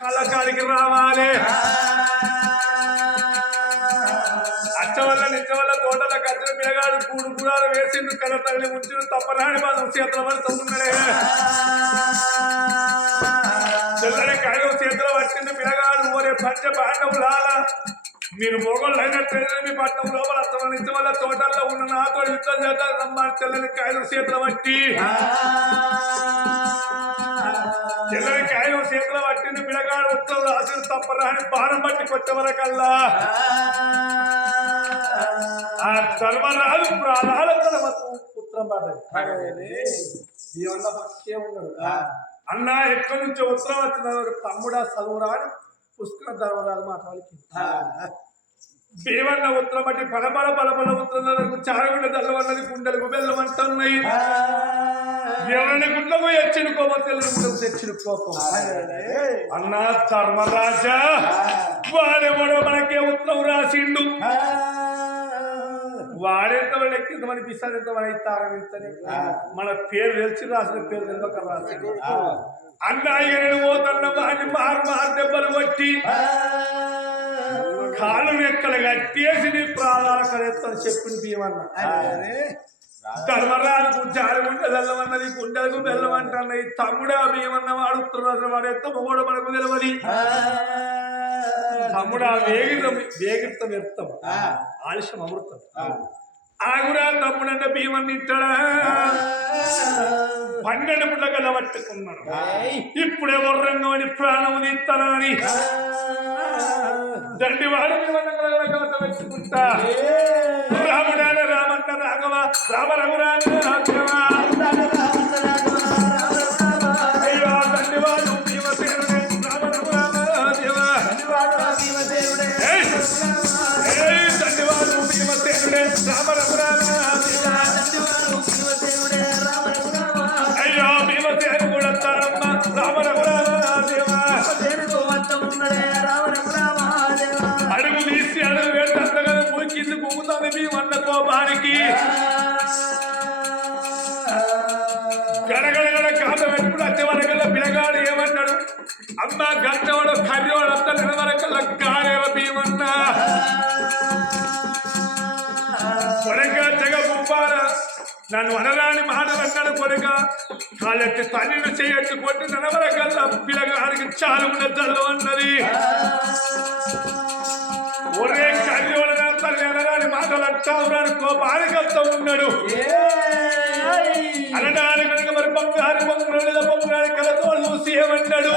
కాళ్ళకాడికి రావాలి. అచ్చవల్ల వల్ల వల్ల తోటల కచ్చిన పిల్లగాడు కూడు గుడాలు వేసిండు కళ్ళ తల్లి ఉంచిన తప్పరాని బాధ చేతుల వల్ల ఉన్నాడే తెల్లని కాయలు చేతిలో వచ్చింది పిల్లగాడు ఓరే పంచ పాండవులాల. మీరు మొగోళ్ళు అయినట్టు మీ పట్టణం లోపల అత్తమ వల్ల తోటల్లో ఉన్న నాతో యుద్ధం చేద్దాం రమ్మని తెల్లని కాయలు చేతులు పట్టి కాయలు చేతిలో పట్టింది పిల్లగాడు ఉత్తరం రాసిన తప్పరాని బాణం పట్టి కొట్టే వరకల్లా ఆ ధర్మరాజు ప్రాణాల పుత్రం ఉన్నాడు. అన్న ఎక్కడి నుంచి ఉత్తరం వచ్చిన ఒక తమ్ముడా చదువురా అని పుష్కర ధర్మరాజు మాట వాళ్ళకి. దేవన్న ఉత్తరం బట్టి పలపల పలపల ఉత్తరం చారగుండ దల్లవన్నది గుండెలకు బెల్లమంటున్నాయి. ఎవరిని గుండెకు ఎచ్చిన కోపం తెలుగు తెచ్చిన కోపం. అన్న ధర్మరాజా వాడెవడో మనకే ఉత్తరం రాసిండు. వాడెంత లెక్కింత మన పిస్తాడు ఎంత మన ఇస్తారని ఇంతని మన పేరు తెలిసి రాసిన పేరు తెలియక రాసిండు? అన్న ఇక నేను పోతున్న వాడిని మారు మారు దెబ్బలు కొట్టి కాలు రెక్కలు కట్టేసి నీ ప్రాణాలు కడేస్తాను చెప్పింది భీమన్న. ధర్మరాజు జారుగుండె వెళ్ళమన్నది గుండెలకు వెళ్ళమంటున్నాయి తమ్ముడే ఆ భీమన్న వాడు ఉత్తరాజు వాడు ఎంత మొగోడు మనకు తెలియదు తమ్ముడు ఆ వేగితం వేగితం ఎత్తం. ఆలస్యం అమృతం. ఆగురా తమ్ముడంటే భీమన్ని ఇట్టడా? పన్నెండు పుట్ల పట్టుకున్నాడు. ఇప్పుడే వర్రంగమని ప్రాణం తీస్తానని దండివాడు భీమన్న కల కవత పెట్టుకుంటా. రామన్న రాఘవ రామ ఏయ్! కూడా అడుగు తీసి అడుగు వేటంతగా కింది కుమ్ముతుంది భీమన్న కోపానికి నన్ను అనరాని మాటలు అన్నాడు కొడుక కాళ్ళెత్తి తల్లిని చేయొచ్చు కొట్టి నడవరకల్లా పిల్లగాడికి చాలా జల్లు అన్నది. ఒరే కర్రీవాడు నా తల్లి అనరాని మాటలు అంటావురాని కోపానికి అంతా ఉన్నాడు. అనడానికి కనుక మరి బొంగులు లేదా బొంగురాని కలతో చూసి ఏమన్నాడు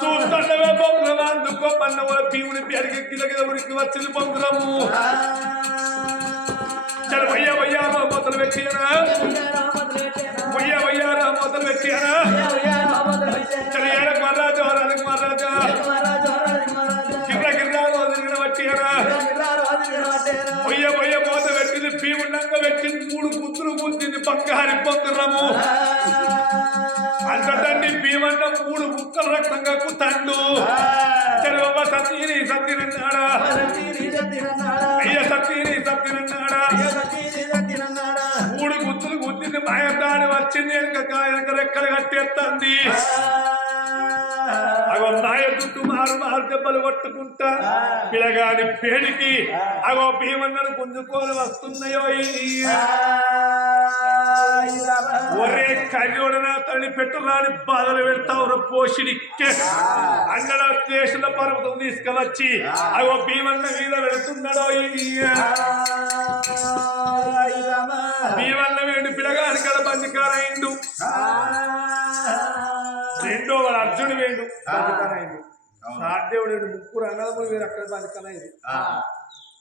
చూస్తుండగా బొంగురం అందుకో పన్న వాళ్ళ భీముని పేరుకి గిలగిల ఉరికి వచ్చింది బొంగురము మొదలు వయ్యా వయ్యా మొదలు మహారాజా రాజకు మహారాజా. కింద కింద రోజు పట్టియనా పొయ్య పొయ్య మూత పెట్టింది భీముండంగా పెట్టింది మూడు గుత్తులు గుద్దింది బంగారి అంతటండి భీమన్న మూడు ముక్కల రక్తంగా కుతండు కట్టేస్తుంది అగో నాయ చుట్టూ మారు మారు దెబ్బలు కొట్టుకుంటా. పిల్లగాని పేడికి అగో భీమన్నను గుంజుకొని వస్తున్నాయో ఒరే కర్యోడన తల్లి పెట్టురాని బాధలు పెడతావు పోషిడికే అన్నడ దేశంలో పర్వతం తీసుకువచ్చి అగో భీమన్న మీద పెడుతున్నాడో ఈ. భీమన్న వేడి పిల్లగాని కడ బందికారైండు రెండో వాడు అర్జునుడు వేడు బందికారైండు సాధ్యవుడు వేడు ముగ్గురు అన్నదమ్ములు వేరు అక్కడ బందికారైంది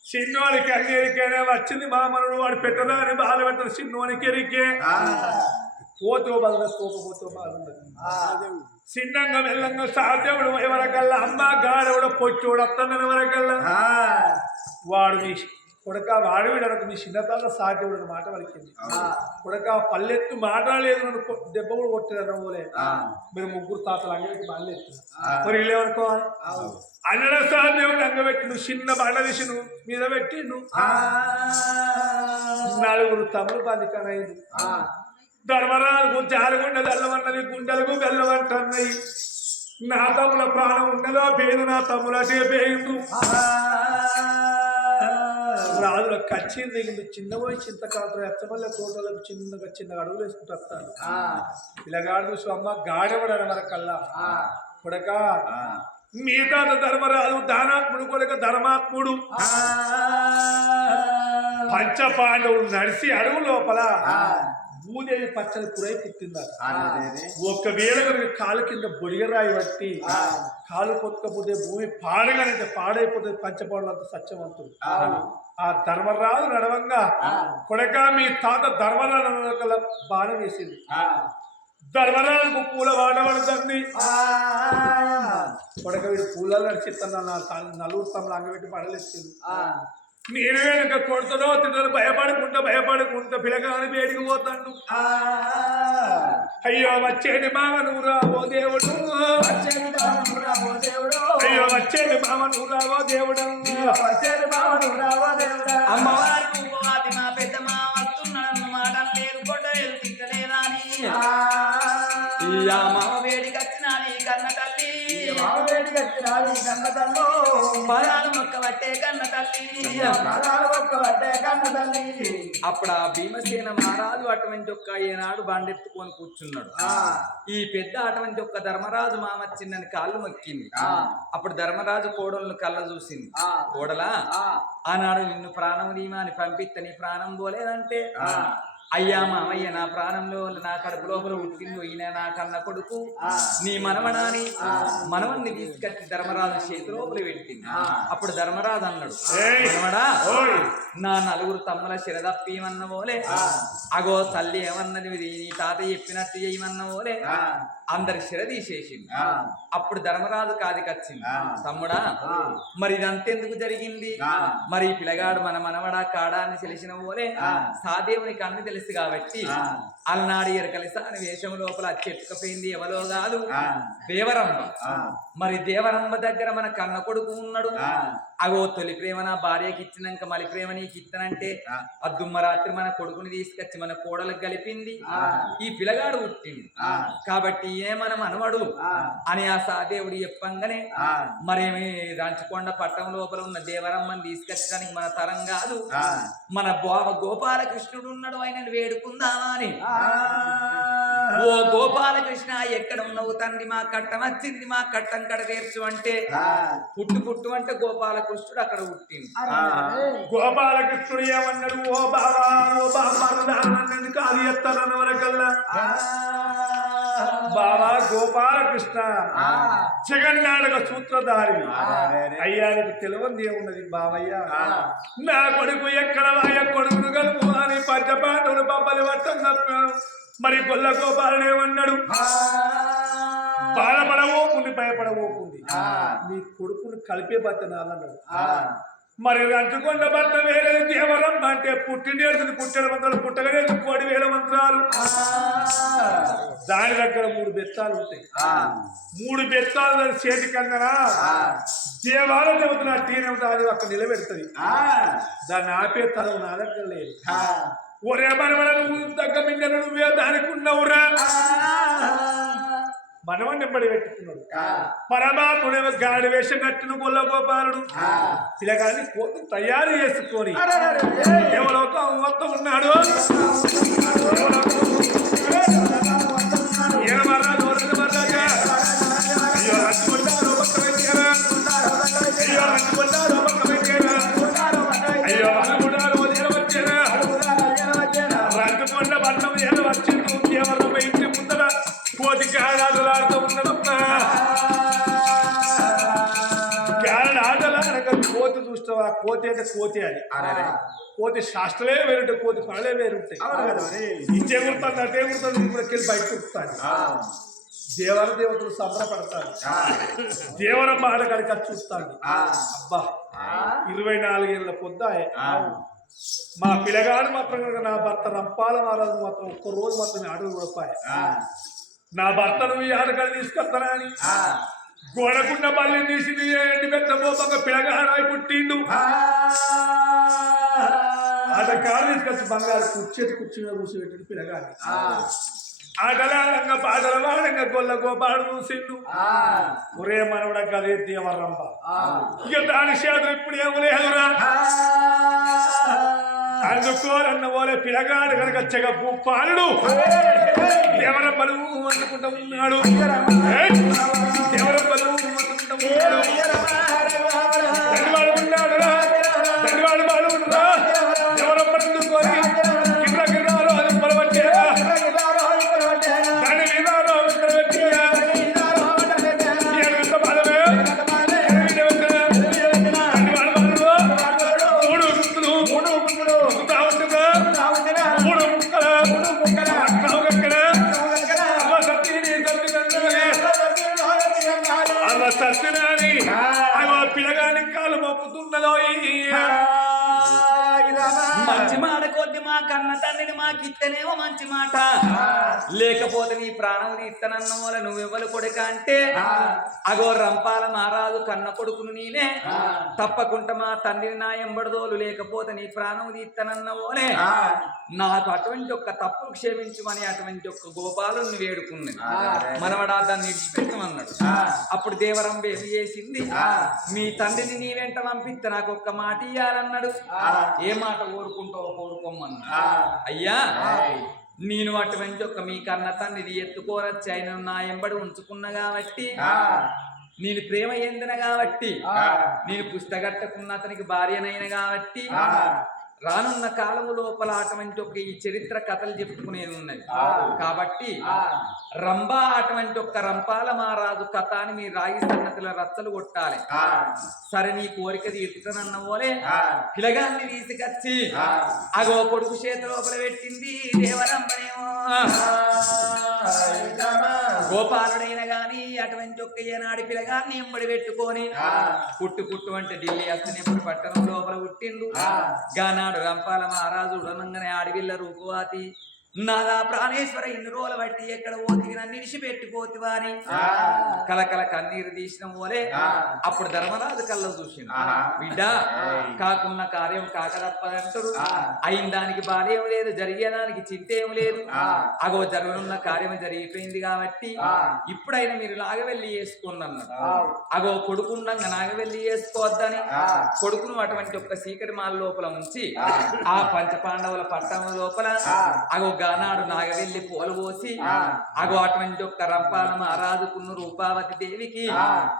చిన్నోనికి అన్నిరికైనా వచ్చింది మామనుడు వాడు పెట్టదా అని బాధ పెట్టదు చిన్నోనికి ఎరికే పోతో బాధ పోకపోతో బాధ చిన్నంగా మెల్లంగా సాధ్యముడు ఎవరకల్లా అమ్మ గాడవుడు పొచ్చోడు అత్తన్న ఎవరకల్లా వాడు మీ కొడక వాడు వీడనకు మీ చిన్నతాత సాధ్యముడు మాట వలికింది కొడక పల్లెత్తు మాట్లాడలేదు నన్ను కొ- దెబ్బ కూడా కొట్టేదన్న పోలే మీరు ముగ్గురు తాతలు అంగడికి బాగా ఎత్తున్నారు మరి వీళ్ళు ఏమనుకోవాలి? అన్నడ సాధ్యముడు అంగబెట్టిను చిన్న బండ తీసిను మీద పెట్టిండు. నలుగురు తమ్ముడు బాధికనైంది ధర్మరాజుకు జారుగుండ బెల్లమన్నది గుండెలకు బెల్లమంటున్నాయి నా తమ్ముల ప్రాణం ఉన్నదో పేరు నా తమ్ముల అటే పేరు రాజుల కచ్చి దిగింది చిన్న పోయి చింతకాలతో ఎచ్చమల్ల తోటలకు చిన్నగా చిన్న అడుగులు వేసుకుంటూ వస్తాను పిల్లగాడు చూసి అమ్మ గాడెవడన వరకల్లా కొడక? మీ తాత ధర్మరాజు దానాత్ముడు కొడక ధర్మాత్ముడు. పంచ పాండవులు నడిచి అడుగు లోపల భూదేవి పచ్చని కురై పుట్టిందట. ఒకవేళ కనుక కాలు కింద బొడిగరాయి బట్టి కాలు కొట్టకపోతే భూమి పాడగానే పాడైపోతే అంత సత్యవంతుడు. ఆ. ధర్మరాజు నడవంగా కొడక మీ తాత ధర్మరాజు బాణం వేసింది. ధర్మరాజుకు పూల వాడబడుతుంది కొడక వీడు పూలలో నడిచిస్తాను నలుగురు తమలు అంగబెట్టి పడలేస్తుంది నేను వెనుక కొడుతుందో తింటాను భయపడుకుంటా భయపడుకుంటా పిల్లగాని వేడికి పోతాడు అయ్యో వచ్చేది మామ నువ్వు రావో దేవుడు. అయ్యో వచ్చేది మామ నువ్వు రావో దేవుడు. అమ్మవారికి ఉపవాది మా పెద్ద మా వస్తున్నాడు మాట లేదు కొట్ట తిట్టలేదా అని ఈ ఆ మామ వేడికి వచ్చినా నీ కన్న తల్లి. పదాలు మొక్క పట్టే కన్న తల్లి. అప్పుడు ఆ భీమసేన మహారాజు అటువంటి ఒక్క ఏనాడు బండెత్తుకొని కూర్చున్నాడు. ఈ పెద్ద అటువంటి ఒక్క ధర్మరాజు మామచ్చిందని కాళ్ళు మొక్కింది. అప్పుడు ధర్మరాజు కోడలను కళ్ళ చూసింది. కోడలా ఆనాడు నిన్ను ప్రాణం నీమా అని పంపిస్తే నీ ప్రాణం పోలేదంటే. అయ్యా మామయ్య నా ప్రాణంలో నా కడుపు లోపల ఉట్టిందో ఈయన నా కన్న కొడుకు. నీ మనవడాని మనవన్ని తీసుకొచ్చి ధర్మరాజు చేతి లోపల పెట్టింది. అప్పుడు ధర్మరాజు అన్నాడు! మనవడా! నా నలుగురు తమ్ముల శిరదప్పీమన్న పోలే అగో తల్లి ఏమన్నది? నీ తాత చెప్పినట్టు చేయమన్న పోలే అందరి శిర తీసేసింది అప్పుడు ధర్మరాజు కాదికి వచ్చింది తమ్ముడా మరి ఇదంతెందుకు జరిగింది? మరి పిల్లగాడు మన మనవడా కాడా అని తెలిసిన పోలే సాదేవునికి అన్ని తెలుసు కాబట్టి అలనాడు ఎరకలిసా అని వేషం లోపల చెట్టుకపోయింది ఎవలో కాదు. దేవరంబ. మరి దేవరంబ దగ్గర మన కన్న కొడుకు ఉన్నాడు. అగో తొలి ప్రేమ నా భార్యకి ఇచ్చినాక మలి ప్రేమ నీకు ఇత్తనంటే అద్దుమ్మ రాత్రి మన కొడుకుని తీసుకొచ్చి మన కోడలకు కలిపింది. ఈ పిల్లగాడు పుట్టింది కాబట్టి ఏ మనం అనవడు అని ఆ సాదేవుడు చెప్పంగానే మరేమి రంచకొండ పట్టణం లోపల ఉన్న దేవరమ్మని తీసుకొచ్చడానికి మన తరం కాదు. మన బావ గోపాలకృష్ణుడు ఉన్నాడు ఆయన వేడుకుందామా అని ఓ గోపాలకృష్ణ ఎక్కడ ఉన్నావు తండ్రి? మా కట్టం వచ్చింది మా కట్టం కడ తీర్చు అంటే పుట్టు పుట్టు అంటే గోపాలకృష్ణుడు అక్కడ పుట్టింది గోపాలకృష్ణుడు ఏమన్నాడు? ఓ బాబా ఓ బాబా కాదు ఎత్తారన్న వరకల్లా బాబా గోపాలకృష్ణ. జగన్నాటక సూత్రధారి. అయ్యా నీకు తెలియంది ఏమున్నది బావయ్య నా కొడుకు ఎక్కడ వాయ కొడుకును కలుపు అని పంచపాండవులు బొబ్బలి వట్టం తప్పాను. మరి గొల్ల గోపాలను ఏమన్నాడు బాధపడవోకుంది భయపడవోకుంది నీ కొడుకును కలిపే బతనాలన్నాడు మరి రంచుకొండ భర్త వేరే అంటే పుట్టినేడుతుంది పుట్టెడు మంత్రాలు పుట్టగలేదు కోడి వేల మంత్రాలు. దాని దగ్గర మూడు బెత్తాలు ఉంటాయి. మూడు బెత్తాలు దాని చేతి కందనా దేవాలయం చెబుతున్న టీనం దాని అక్కడ నిలబెడుతుంది. దాన్ని ఆపే తరం నా దగ్గర లేదు. ఒరే మనవడ నువ్వు దగ్గ మింగ నువ్వే దానికి ఉన్నవురా? మనవన్ నింబడి పెట్టుకున్నాడు పరమాత్ముడు గాడి వేషం కట్టిన గొల్ల గోపాలుడు పిల్లగాని కోతి తయారు చేసుకొని ఎవరో ఒక మొత్తం ఉన్నాడు ఏమరా గాడాటలాడుతూ ఉన్నదమ్మా గాడాటలాడక కోతి చూస్తావా? కోతి అయితే కోతి అది. కోతి శాస్త్రలే వేరుంటాయి కోతి పనులే వేరుంటాయి. ఇంతే కుడుతుంది అటే కుడుతుంది ఇప్పటికి వెళ్ళి బయట కుడుతాను దేవర దేవతలు సంబరపడతారు. దేవరమ్మ ఆడగాడికి అది చూస్తాను. అబ్బా ఇరవై నాలుగేళ్ళ పొద్దాయే. మా పిల్లగాడు మాత్రం కనుక నా భర్త రంపాల మహారాజు మాత్రం ఒక్క రోజు మాత్రం అడుగు కొడపాయ నా భర్తను ఈ ఆడగాడు తీసుకొస్తానా అని? గోడకున్న పల్లి తీసి ఎండి పెద్ద మోపంగా పిల్లగాడు అయి పుట్టిండు ఆట కారు తీసుకొచ్చి బంగారు కూర్చేది కూర్చుని కూర్చోబెట్టి పిల్లగాని ఆటలాడంగా పాటల వాడంగా గొల్ల గోపాడు చూసిండు ఒరే మనవడ గదే దేవరంబ ఇక దాని చేతులు ఇప్పుడు ఏమి లేదురా అందుకోరన్న పోలే పిల్లగాడు కనుక చెగ పాలుడు దేవరంబలు అందుకుంటా ఉన్నాడు? ఏయ్! దేవరంబలు అందుకుంటా ఉన్నాడు? తండ్రిని మాకిత్తనేమో మంచి మాట. లేకపోతే నీ ప్రాణం వల్ల నువ్వెవ్వరు కొడుక అంటే అగో రంపాల మారాదు కన్న కొడుకును నేనే. తప్పకుండా మా తండ్రిని నా ఎంబడదోలు లేకపోతే నీ ప్రాణం ఇత్తనన్న ఓలే నాకు అటువంటి ఒక్క తప్పులు క్షమించమని అటువంటి ఒక్క గోపాలుని వేడుకున్నది మనవడా దాన్ని విడిచిపెట్టమన్నాడు అప్పుడు దేవరం ఏం చేసింది మీ తండ్రిని నీ వెంట పంపిస్తే నాకు ఒక్క మాట ఇయ్యాలన్నాడు. ఏ మాట కోరుకుంటావో కోరుకోమన్నా అయ్యా నేను అటువంటి ఒక మీ కన్న తండ్రిని ఎత్తుకోరచ్చి ఆయన నా ఎంబడి ఉంచుకున్నా కాబట్టి. నేను ప్రేమ ఎందిన కాబట్టి. నేను పుస్తకట్టుకున్న అతనికి భార్యనైన కాబట్టి. రానున్న కాలము లోపల అటువంటి ఒక ఈ చరిత్ర కథలు చెప్పుకునేది ఉన్నది కాబట్టి రంభా అటువంటి ఒక్క రంపాల మహారాజు కథ అని మీ రాగి సన్నతిలో రచ్చలు కొట్టాలి సరే నీ కోరిక తీర్చుతానన్న పోలే పిలగాన్ని తీసుకొచ్చి అగో కొడుకు చేతి లోపల పెట్టింది దేవరంబనేమో గోపాలుడైన గాని అటువంటి ఒక్క ఏనాడి పిలగాన్ని ఎంబడి పెట్టుకొని పుట్టు పుట్టు అంటే ఢిల్లీ అస్తనేపుడు పట్టణం లోపల పుట్టిండు గానాడు రంపాల మహారాజు ఉడనంగానే ఆడివిల్ల రూపువాతి. నాదా ప్రాణేశ్వర ఇన్ని రోజులు బట్టి ఎక్కడ పోతి నన్ను ఇడిచిపెట్టిపోతివా అని కలకల కన్నీరు తీసిన పోలే. అప్పుడు ధర్మరాజు కళ్ళ చూసిండు. బిడ్డ కాకున్న కార్యం కాకదప్పదంటారు అయిన దానికి భార్యం లేదు జరిగేదానికి చింత ఏం లేదు. అగో జరగనున్న కార్యం జరిగిపోయింది కాబట్టి ఇప్పుడైనా మీరు నాగవెల్లి చేసుకోండి అన్నాడు అగో కొడుకుండంగా నాగవెల్లి చేసుకోవద్దని కొడుకును అటువంటి ఒక్క సీకటి మాల లోపల ఉంచి ఆ. పంచపాండవుల పట్టణం లోపల అగో గానాడు నాగవెల్లి పూలు పోసి అగో అటువంటి ఒక్క రంపాల మహారాజుకున్న రూపావతి దేవికి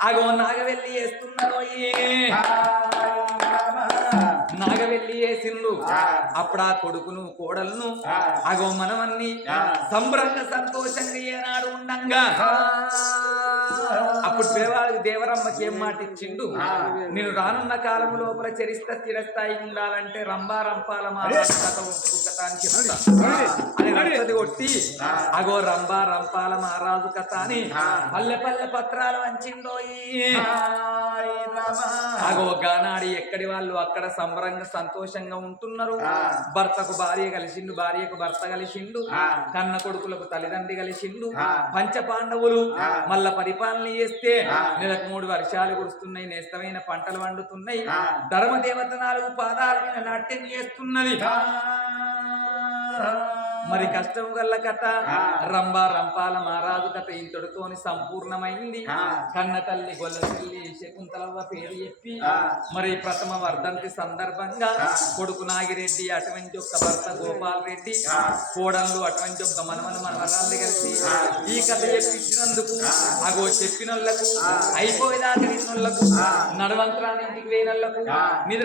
అగో నాగవెల్లి వేస్తున్నారు నాగవెల్లి వేసిండు. అప్పుడు ఆ కొడుకును కోడలను అగో మనమన్ని సంబరంగా సంతోషంగా ఏనాడు ఉండంగా. అప్పుడు పిల్లవాడికి దేవరమ్మకి ఏం మాట ఇచ్చిండు నేను రానున్న కాలం లోపల చరిత్ర స్థిరస్థాయి ఉండాలంటే రంభా రంపాల మహారాజు అని కొట్టి అగో రంభా రంపాల మహారాజు కథ అని పల్లె పల్లె పత్రాలు వంచిండోయి అగో గానాడి ఎక్కడి వాళ్ళు అక్కడ సంబరంగా సంతోషంగా ఉంటున్నారు? భర్తకు భార్య కలిసిండు భార్యకు భర్త కలిసిండు కన్న కొడుకులకు తల్లిదండ్రి కలిసిండు పంచ పాండవులు మళ్ళా పరిపాలన చేస్తే నెలకు మూడు వర్షాలు కురుస్తున్నాయి నేస్తమైన పంటలు వండుతున్నాయి ధర్మదేవత నాలుగు పాదాల మీద నాట్యం చేస్తున్నది. మరి కష్టం గల్ల కథ. రంభా రంపాల మహారాజు కథ ఇంతటితోని సంపూర్ణమైంది. కన్న తల్లి గొల్ల తల్లి శకుంతలవ్వ పేరు చెప్పి మరి ప్రథమ వర్ధంతి సందర్భంగా కొడుకు నాగిరెడ్డి అటువంటి ఒక్క భర్త గోపాల్ రెడ్డి కోడళ్ళు అటువంటి ఒక్క మనమన మనవరాళ్ళు కలిసి ఈ కథ చెప్పించినందుకు అగో చెప్పినోళ్ళకు అయిపోయేదాకా విన్నోళ్ళకు నడవంతరానికి పోయినోళ్ళకు నిద్ర